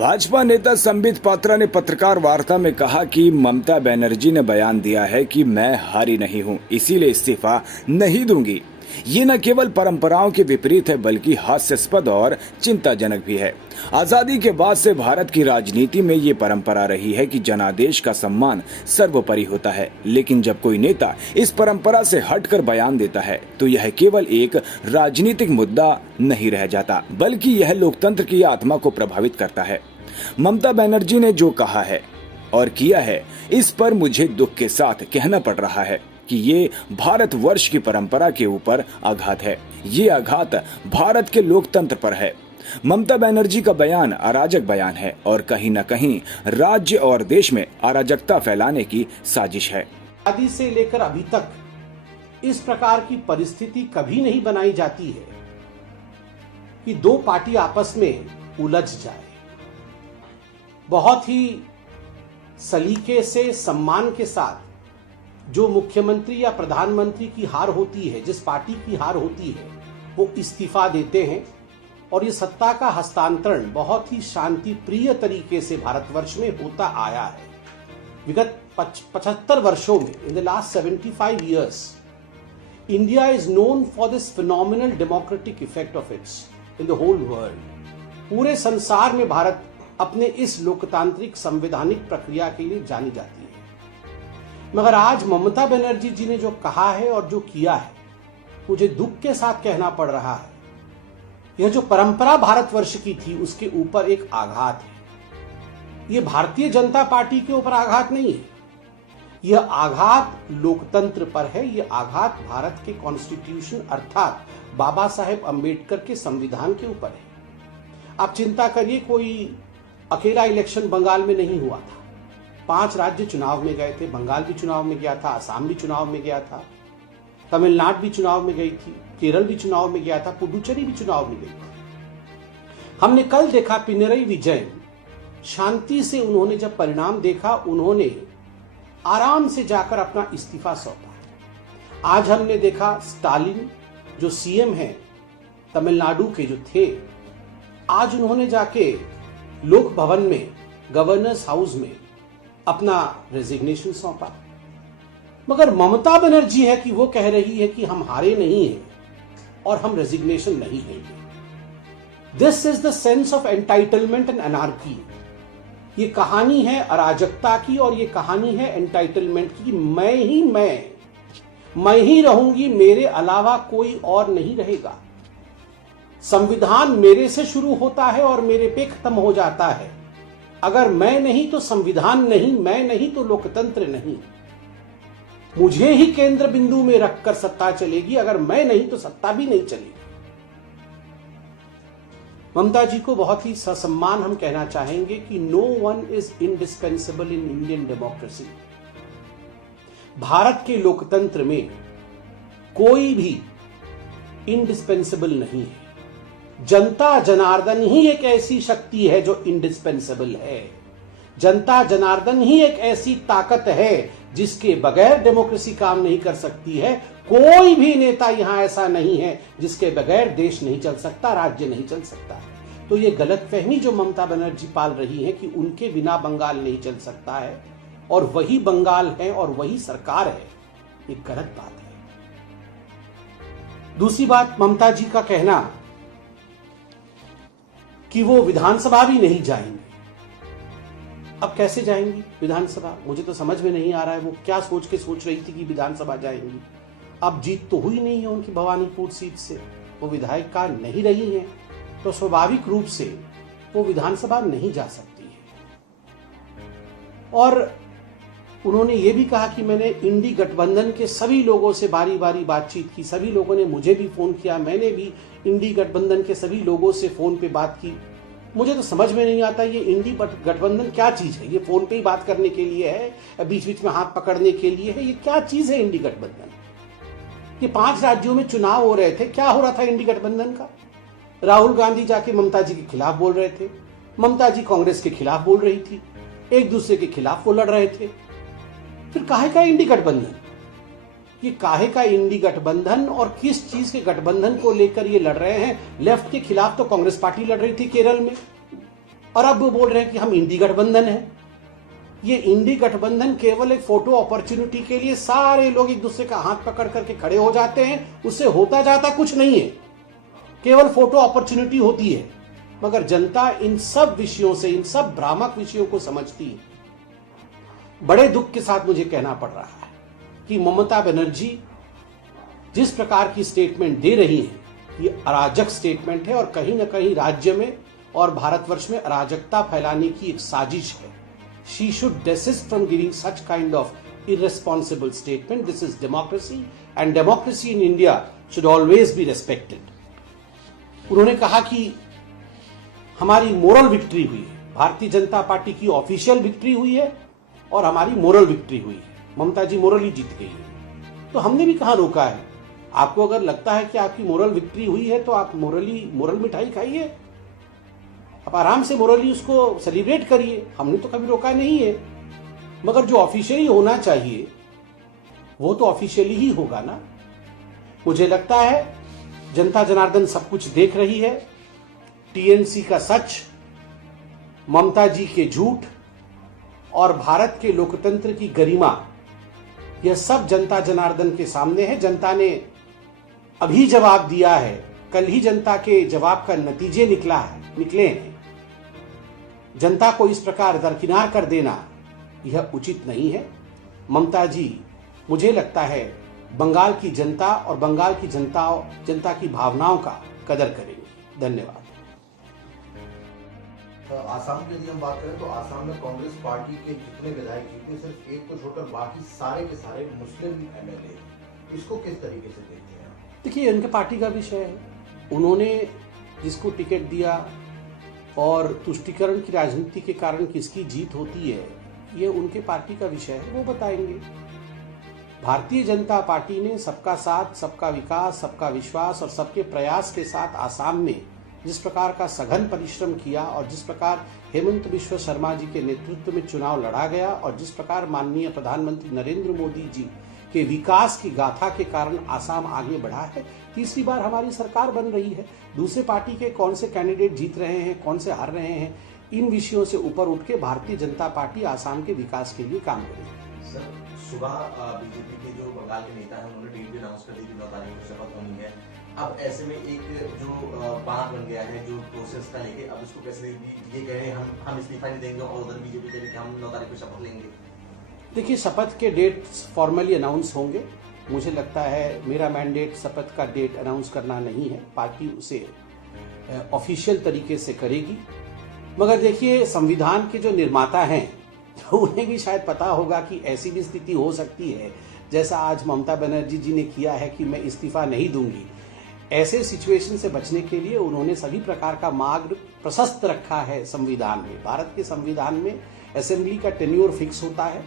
भाजपा नेता संबित पात्रा ने पत्रकार वार्ता में कहा कि ममता बनर्जी ने बयान दिया है कि मैं हारी नहीं हूं, इसीलिए इस्तीफा नहीं दूंगी। ये न केवल परंपराओं के विपरीत है बल्कि हास्यास्पद और चिंताजनक भी है। आजादी के बाद से भारत की राजनीति में ये परंपरा रही है कि जनादेश का सम्मान सर्वोपरि होता है, लेकिन जब कोई नेता इस परंपरा से हटकर बयान देता है तो यह केवल एक राजनीतिक मुद्दा नहीं रह जाता, बल्कि यह लोकतंत्र की आत्मा को प्रभावित करता है। ममता बनर्जी ने जो कहा है और किया है, इस पर मुझे दुख के साथ कहना पड़ रहा है कि ये भारतवर्ष की परंपरा के ऊपर आघात है। ये आघात भारत के लोकतंत्र पर है। ममता बनर्जी का बयान अराजक बयान है और कहीं न कहीं राज्य और देश में अराजकता फैलाने की साजिश है। आदि से लेकर अभी तक इस प्रकार की परिस्थिति कभी नहीं बनाई जाती है कि दो पार्टी आपस में उलझ जाए। बहुत ही सलीके से, सम्मान के साथ जो मुख्यमंत्री या प्रधानमंत्री की हार होती है, जिस पार्टी की हार होती है, वो इस्तीफा देते हैं और ये सत्ता का हस्तांतरण बहुत ही शांति प्रिय तरीके से भारतवर्ष में होता आया है। विगत 75 वर्षों में, in the last 75 years, India is known for this phenomenal democratic effect of its in the whole world. पूरे संसार में भारत अपने इस लोकतांत्रिक संवैधानिक प्रक्रिया के लिए जानी जाती है। मगर आज ममता बनर्जी जी ने जो कहा है और जो किया है, मुझे दुख के साथ कहना पड़ रहा है, यह जो परंपरा भारतवर्ष की थी उसके ऊपर एक आघात है। यह भारतीय जनता पार्टी के ऊपर आघात नहीं है, यह आघात लोकतंत्र पर है। यह आघात भारत के कॉन्स्टिट्यूशन अर्थात बाबा साहेब अंबेडकर के संविधान के ऊपर है। आप चिंता करिए, कोई अकेला इलेक्शन बंगाल में नहीं हुआ था। 5 राज्य चुनाव में गए थे। बंगाल भी चुनाव में गया था, असम भी चुनाव में गया था, तमिलनाडु भी चुनाव में गई थी, केरल भी चुनाव में गया था, पुडुचेरी भी चुनाव में गई थी। हमने कल देखा पिनरई विजयन, शांति से उन्होंने जब परिणाम देखा, उन्होंने आराम से जाकर अपना इस्तीफा सौंपा। आज हमने देखा स्टालिन जो सीएम है तमिलनाडु के जो थे, आज उन्होंने जाके लोक भवन में, गवर्नर्स हाउस में अपना रेजिग्नेशन सौंपा। मगर ममता बनर्जी है कि वो कह रही है कि हम हारे नहीं हैं और हम रेजिग्नेशन नहीं लेंगे। This is the sense of entitlement and anarchy. ये कहानी है अराजकता की और ये कहानी है एंटाइटलमेंट की। मैं ही रहूंगी, मेरे अलावा कोई और नहीं रहेगा। संविधान मेरे से शुरू होता है और मेरे पे खत्म हो जाता है। अगर मैं नहीं तो संविधान नहीं, मैं नहीं तो लोकतंत्र नहीं। मुझे ही केंद्र बिंदु में रखकर सत्ता चलेगी, अगर मैं नहीं तो सत्ता भी नहीं चलेगी। ममता जी को बहुत ही ससम्मान हम कहना चाहेंगे कि no one is indispensable in Indian democracy. Bharat के लोकतंत्र में कोई भी इंडिस्पेंसिबल नहीं है। जनता जनार्दन ही एक ऐसी शक्ति है जो इंडिस्पेंसिबल है। जनता जनार्दन ही एक ऐसी ताकत है जिसके बगैर डेमोक्रेसी काम नहीं कर सकती है। कोई भी नेता यहां ऐसा नहीं है जिसके बगैर देश नहीं चल सकता, राज्य नहीं चल सकता। तो ये गलतफहमी जो ममता बनर्जी पाल रही है कि उनके बिना बंगाल नहीं चल सकता है और वही बंगाल है और वही सरकार है, ये गलत बात है। दूसरी बात, ममता जी का कहना कि वो विधानसभा भी नहीं जाएंगे। अब कैसे जाएंगी विधानसभा? मुझे तो समझ में नहीं आ रहा है वो क्या सोच रही थी कि विधानसभा जाएंगी। अब जीत तो हुई नहीं है उनकी भवानीपुर सीट से, वो विधायिका नहीं रही हैं, तो स्वाभाविक रूप से वो विधानसभा नहीं जा सकती है। और उन्होंने ये भी कहा कि मैंने इंडी गठबंधन के सभी लोगों से बारी बारी बातचीत की। सभी लोगों ने मुझे भी फोन किया, मैंने भी इंडी गठबंधन के सभी लोगों से फोन पे बात की। मुझे तो समझ में नहीं आता ये इंडी गठबंधन क्या चीज है। ये फोन पे ही बात करने के लिए है, बीच बीच में हाथ पकड़ने के लिए है? ये क्या चीज है इंडी गठबंधन? ये 5 राज्यों में चुनाव हो रहे थे, क्या हो रहा था इंडी गठबंधन का? राहुल गांधी जाके ममता जी के खिलाफ बोल रहे थे, ममता जी कांग्रेस के खिलाफ बोल रही थी, एक दूसरे के खिलाफ वो लड़ रहे थे। फिर काहे का इंडी गठबंधन? ये काहे का इंडी गठबंधन और किस चीज के गठबंधन को लेकर ये लड़ रहे हैं? लेफ्ट के खिलाफ तो कांग्रेस पार्टी लड़ रही थी केरल में, और अब वो बोल रहे हैं कि हम इंडी गठबंधन है। ये इंडी गठबंधन केवल एक फोटो अपॉर्चुनिटी के लिए सारे लोग एक दूसरे का हाथ पकड़ करके खड़े हो जाते हैं, उससे होता जाता कुछ नहीं है, केवल फोटो अपॉर्चुनिटी होती है। मगर जनता इन सब विषयों से, इन सब भ्रामक विषयों को समझती है। बड़े दुख के साथ मुझे कहना पड़ रहा है कि ममता बनर्जी जिस प्रकार की स्टेटमेंट दे रही है, ये अराजक स्टेटमेंट है और कहीं ना कहीं राज्य में और भारतवर्ष में अराजकता फैलाने की एक साजिश है। She should desist from giving such kind of irresponsible statement. This is democracy and democracy in India should always be respected. उन्होंने कहा कि हमारी मोरल विक्ट्री हुई है, भारतीय जनता पार्टी की ऑफिशियल विक्ट्री हुई है और हमारी मोरल विक्ट्री हुई है। ममता जी मोरली जीत गई है। तो हमने भी कहां रोका है? आपको अगर लगता है कि आपकी मोरल विक्ट्री हुई है तो आप मोरल मिठाई खाइए, आप आराम से मोरली उसको सेलिब्रेट करिए, हमने तो कभी रोका नहीं है। मगर जो ऑफिशियली होना चाहिए वो तो ऑफिशियली ही होगा ना। मुझे लगता है जनता जनार्दन सब कुछ देख रही है। टीएमसी का सच, ममता जी के झूठ और भारत के लोकतंत्र की गरिमा, यह सब जनता जनार्दन के सामने है। जनता ने अभी जवाब दिया है, कल ही जनता के जवाब का नतीजे निकले हैं। जनता को इस प्रकार दरकिनार कर देना यह उचित नहीं है। ममता जी, मुझे लगता है बंगाल की जनता और बंगाल की जनता की भावनाओं का कदर करेंगी। धन्यवाद। आसाम की यदि हम बात करें तो आसाम में कांग्रेस पार्टी के जितने विधायक जीते, सिर्फ एक को छोड़कर बाकी सारे के सारे मुस्लिम एमएलए। इसको किस तरीके से देखते हैं? देखिए, उनके पार्टी का विषय है। उन्होंने जिसको टिकट दिया और तुष्टीकरण की राजनीति के कारण किसकी जीत होती है, ये उनके पार्टी का विषय है, वो बताएंगे। भारतीय जनता पार्टी ने सबका साथ, सबका विकास, सबका विश्वास और सबके प्रयास के साथ आसाम में जिस प्रकार का सघन परिश्रम किया और जिस प्रकार हेमंत बिश्व शर्मा जी के नेतृत्व में चुनाव लड़ा गया और जिस प्रकार माननीय प्रधानमंत्री नरेंद्र मोदी जी के विकास की गाथा के कारण आसाम आगे बढ़ा है। तीसरी बार हमारी सरकार बन रही है। दूसरे पार्टी के कौन से कैंडिडेट जीत रहे हैं, कौन से हार रहे हैं, इन विषयों से ऊपर उठ के भारतीय जनता पार्टी आसाम के विकास के लिए काम करेगी। सर, सुबह बीजेपी के जो बंगाल के नेता हैं उन्होंने डेट भी अनाउंस कर दी कि 9 तारीख को शपथ होनी है। अब ऐसे में एक जो बात बन गया है जो प्रोसेस का लेके, अब इसको कैसे ये कह रहे हैं हम इस्तीफा नहीं देंगे और उधर बीजेपी कह रही है कि हम 9 तारीख को शपथ लेंगे। देखिए, शपथ के डेट फॉर्मली अनाउंस होंगे। मुझे लगता है मेरा मैंडेट शपथ का डेट अनाउंस करना नहीं है, पार्टी उसे ऑफिशियल तरीके से करेगी। मगर देखिए, संविधान के जो निर्माता हैं तो उन्हें भी शायद पता होगा कि ऐसी भी स्थिति हो सकती है जैसा आज ममता बनर्जी जी ने किया है कि मैं इस्तीफा नहीं दूंगी। ऐसे सिचुएशन से बचने के लिए उन्होंने सभी प्रकार का मार्ग प्रशस्त रखा है संविधान में। भारत के संविधान में असेंबली का टेन्योर फिक्स होता है।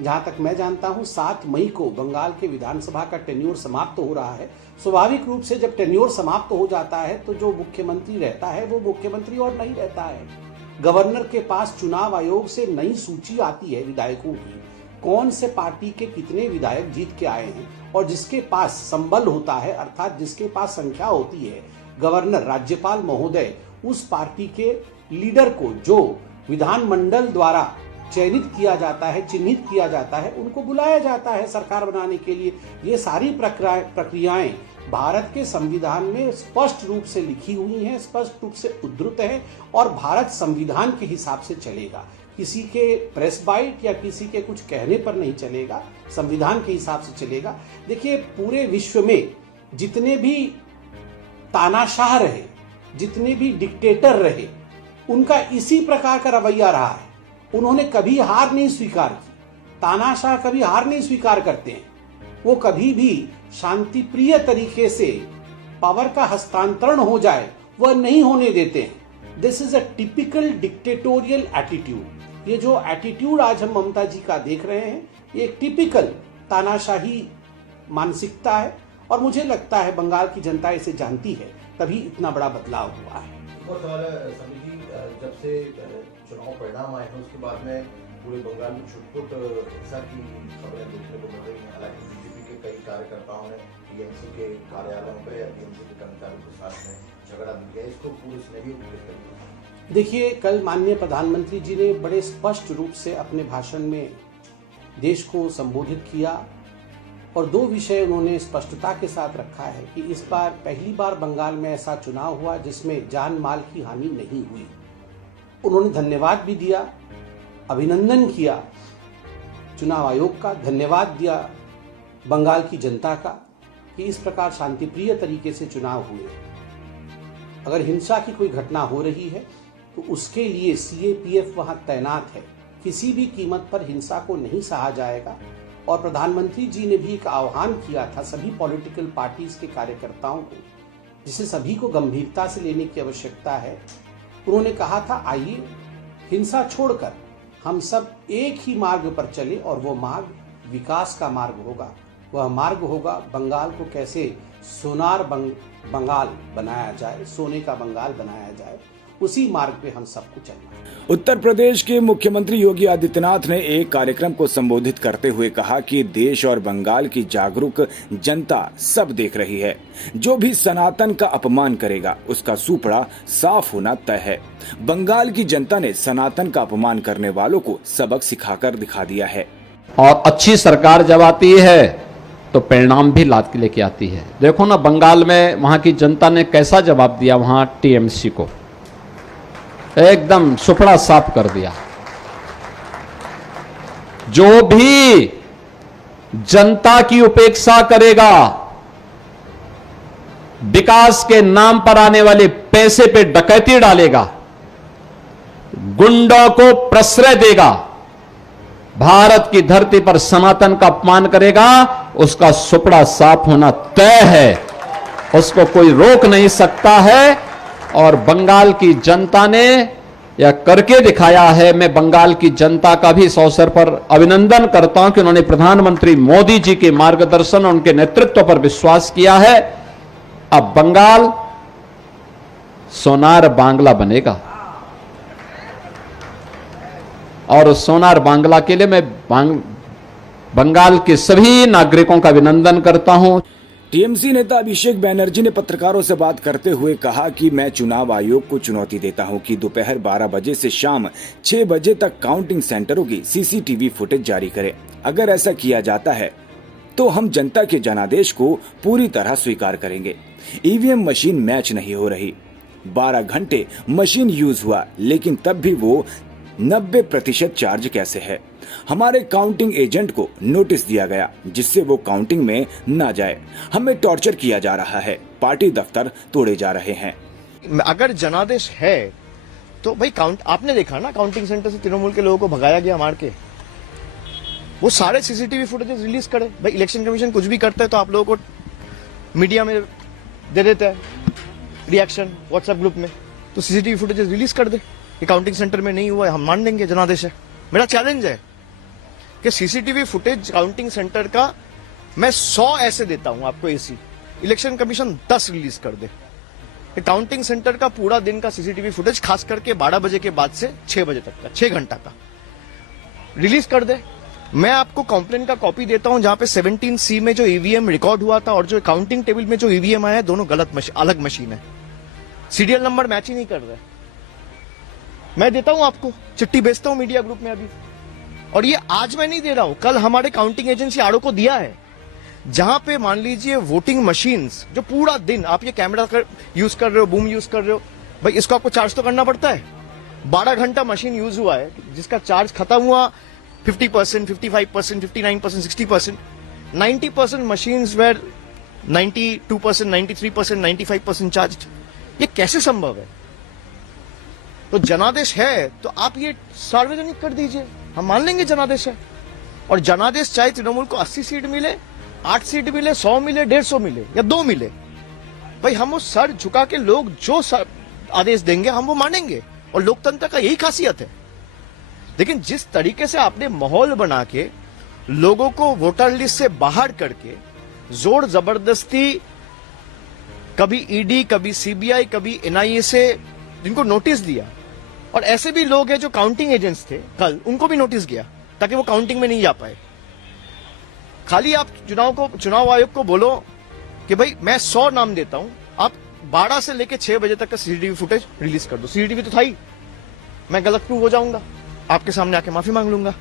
जहां तक मैं जानता हूं 7 मई को बंगाल के विधानसभा का टेन्योर समाप्त हो रहा है। स्वाभाविक रूप से जब टेन्योर समाप्त हो जाता है तो जो मुख्यमंत्री रहता है वो मुख्यमंत्री और नहीं रहता है। गवर्नर के पास चुनाव आयोग से नई सूची आती है विधायकों की, कौन से पार्टी के कितने विधायक जीत के आए हैं, और जिसके पास संबल होता है अर्थात जिसके पास संख्या होती है, गवर्नर राज्यपाल महोदय उस पार्टी के लीडर को जो विधानमंडल द्वारा चयनित किया जाता है, चिन्हित किया जाता है, उनको बुलाया जाता है सरकार बनाने के लिए। ये सारी प्रक्रियाएं भारत के संविधान में स्पष्ट रूप से लिखी हुई हैं, स्पष्ट रूप से उद्धृत है और भारत संविधान के हिसाब से चलेगा। किसी के प्रेस बाइट या किसी के कुछ कहने पर नहीं चलेगा, संविधान के हिसाब से चलेगा। देखिए, पूरे विश्व में जितने भी तानाशाह रहे, जितने भी डिक्टेटर रहे, उनका इसी प्रकार का रवैया रहा है। उन्होंने कभी हार नहीं स्वीकार की। तानाशाह कभी हार नहीं स्वीकार करते हैं। वो कभी भी शांतिप्रिय तरीके से पावर का हस्तांतरण हो जाए वह नहीं होने देते हैं। This is a typical dictatorial attitude. ये जो एटीट्यूड आज हम ममता जी का देख रहे हैं, ये एक टिपिकल तानाशाही मानसिकता है और मुझे लगता है बंगाल की जनता इसे जानती है, तभी इतना बड़ा बदलाव हुआ है। और सवाल है समीर जी, जब से चुनाव परिणाम आए हैं उसके बाद में पूरे बंगाल में छुटपुट हिंसा की खबरें देखने को मिल रही हैं। हालांकि बीजेपी के कई कार्यकर्ताओं ने टीएमसी के कार्यालयों पर या टीएमसी के कर्मचारियों के साथ में झगड़ा भी किया। इसको पूरे सिनेरियो को किस तरीके से? देखिए, कल माननीय प्रधानमंत्री जी ने बड़े स्पष्ट रूप से अपने भाषण में देश को संबोधित किया और दो विषय उन्होंने स्पष्टता के साथ रखा है कि इस बार पहली बार बंगाल में ऐसा चुनाव हुआ जिसमें जान माल की हानि नहीं हुई। उन्होंने धन्यवाद भी दिया, अभिनंदन किया चुनाव आयोग का, धन्यवाद दिया बंगाल की जनता का कि इस प्रकार शांतिप्रिय तरीके से चुनाव हुए। अगर हिंसा की कोई घटना हो रही है तो उसके लिए सीएपीएफ वहां तैनात है। किसी भी कीमत पर हिंसा को नहीं सहा जाएगा। और प्रधानमंत्री जी ने भी एक आह्वान किया था सभी पॉलिटिकल पार्टीज के कार्यकर्ताओं को, जिसे सभी को गंभीरता से लेने की आवश्यकता है। उन्होंने कहा था, आइए हिंसा छोड़कर हम सब एक ही मार्ग पर चले और वो मार्ग विकास का मार्ग होगा। वह मार्ग होगा बंगाल को कैसे सोनार बंगाल बनाया जाए, सोने का बंगाल बनाया जाए। उसी मार्ग पे हम सबको चलना है। उत्तर प्रदेश के मुख्यमंत्री योगी आदित्यनाथ ने एक कार्यक्रम को संबोधित करते हुए कहा कि देश और बंगाल की जागरूक जनता सब देख रही है। जो भी सनातन का अपमान करेगा उसका सूपड़ा साफ होना तय है। बंगाल की जनता ने सनातन का अपमान करने वालों को सबक सिखाकर दिखा दिया है। और अच्छी सरकार जब आती है तो परिणाम भी लाद के लेके आती है। देखो ना, बंगाल में वहां की जनता ने कैसा जवाब दिया, वहां टीएमसी को एकदम सुपड़ा साफ कर दिया। जो भी जनता की उपेक्षा करेगा, विकास के नाम पर आने वाले पैसे पे डकैती डालेगा, गुंडों को प्रश्रय देगा, भारत की धरती पर सनातन का अपमान करेगा, उसका सुपड़ा साफ होना तय है। उसको कोई रोक नहीं सकता है। और बंगाल की जनता ने यह करके दिखाया है। मैं बंगाल की जनता का भी इस अवसर पर अभिनंदन करता हूं कि उन्होंने प्रधानमंत्री मोदी जी के मार्गदर्शन और उनके नेतृत्व पर विश्वास किया है। अब बंगाल सोनार बांग्ला बनेगा और सोनार बांग्ला के लिए मैं बंगाल के सभी नागरिकों का अभिनंदन करता हूं। टीएमसी नेता अभिषेक बैनर्जी ने पत्रकारों से बात करते हुए कहा कि मैं चुनाव आयोग को चुनौती देता हूं कि दोपहर 12 बजे से शाम 6 बजे तक काउंटिंग सेंटरों की सीसीटीवी फुटेज जारी करे। अगर ऐसा किया जाता है तो हम जनता के जनादेश को पूरी तरह स्वीकार करेंगे। ईवीएम मशीन मैच नहीं हो रही। 12 घंटे मशीन यूज हुआ, लेकिन तब भी वो 90% चार्ज कैसे है। हमारे काउंटिंग एजेंट को नोटिस दिया गया जिससे वो काउंटिंग में ना जाए। हमें टॉर्चर किया जा रहा है। पार्टी दफ्तर तोड़े जा रहे हैं। अगर जनादेश है तो भाई आपने देखा ना, काउंटिंग सेंटर से तृणमूल के लोगों को भगाया गया मार के। वो सारे सीसीटीवी फुटेज रिलीज करे। भाई इलेक्शन कमीशन कुछ भी करता है तो आप लोगों को मीडिया में दे देता है रिएक्शन व्हाट्सएप ग्रुप में, तो सीसीटीवी फुटेज रिलीज कर दे कि काउंटिंग सेंटर में नहीं हुआ है, हम मान लेंगे जनादेश है। मेरा चैलेंज है कि सीसीटीवी फुटेज काउंटिंग सेंटर का मैं 100 ऐसे देता हूं आपको एसी, इलेक्शन कमीशन 10 रिलीज कर दे। काउंटिंग सेंटर का पूरा दिन का सीसीटीवी फुटेज खास करके 12 बजे के बाद से 6 बजे तक का 6 घंटा का रिलीज कर दे। मैं आपको कंप्लेंट का कॉपी देता हूं जहां पे 17C में जो ईवीएम रिकॉर्ड हुआ था और जो काउंटिंग टेबल में जो ईवीएम आया है दोनों अलग मशीन है। सीरियल नंबर मैच ही नहीं कर रहे। मैं देता हूं आपको, चिट्ठी भेजता हूं मीडिया ग्रुप में अभी। और ये आज मैं नहीं दे रहा हूं, कल हमारे काउंटिंग एजेंसी आरओ को दिया है, जहां पे मान लीजिए वोटिंग मशीन्स जो पूरा दिन आप ये कैमरा यूज कर रहे हो, बूम यूज कर रहे हो, भाई इसको आपको चार्ज तो करना पड़ता है। 12 घंटा मशीन यूज हुआ है जिसका चार्ज खत्म हुआ 50%, 55%, 59%, 60%, 90% मशीन्स वेर 92%, 93%, 95% चार्ज। ये कैसे संभव है? तो जनादेश है तो आप ये सार्वजनिक कर दीजिए, हम मान लेंगे जनादेश है। और जनादेश चाहे तृणमूल को 80 सीट मिले, 8 सीट मिले, 100 मिले, 150 मिले या 2 मिले, भाई हम वो सर झुका के लोग जो आदेश देंगे हम वो मानेंगे। और लोकतंत्र का यही खासियत है। लेकिन जिस तरीके से आपने माहौल बना के लोगों को वोटर लिस्ट से बाहर करके जोर जबरदस्ती कभी ईडी, कभी सीबीआई, कभी एनआईए से जिनको नोटिस दिया, और ऐसे भी लोग हैं जो काउंटिंग एजेंट्स थे कल, उनको भी नोटिस गया ताकि वो काउंटिंग में नहीं जा पाए। खाली आप चुनाव आयोग को बोलो कि भाई मैं 100 नाम देता हूं, आप 12 से लेके 6 बजे तक का सीसीटीवी फुटेज रिलीज कर दो। सीसीटीवी तो था ही, मैं गलत प्रूव हो जाऊंगा, आपके सामने आके माफी मांग लूंगा।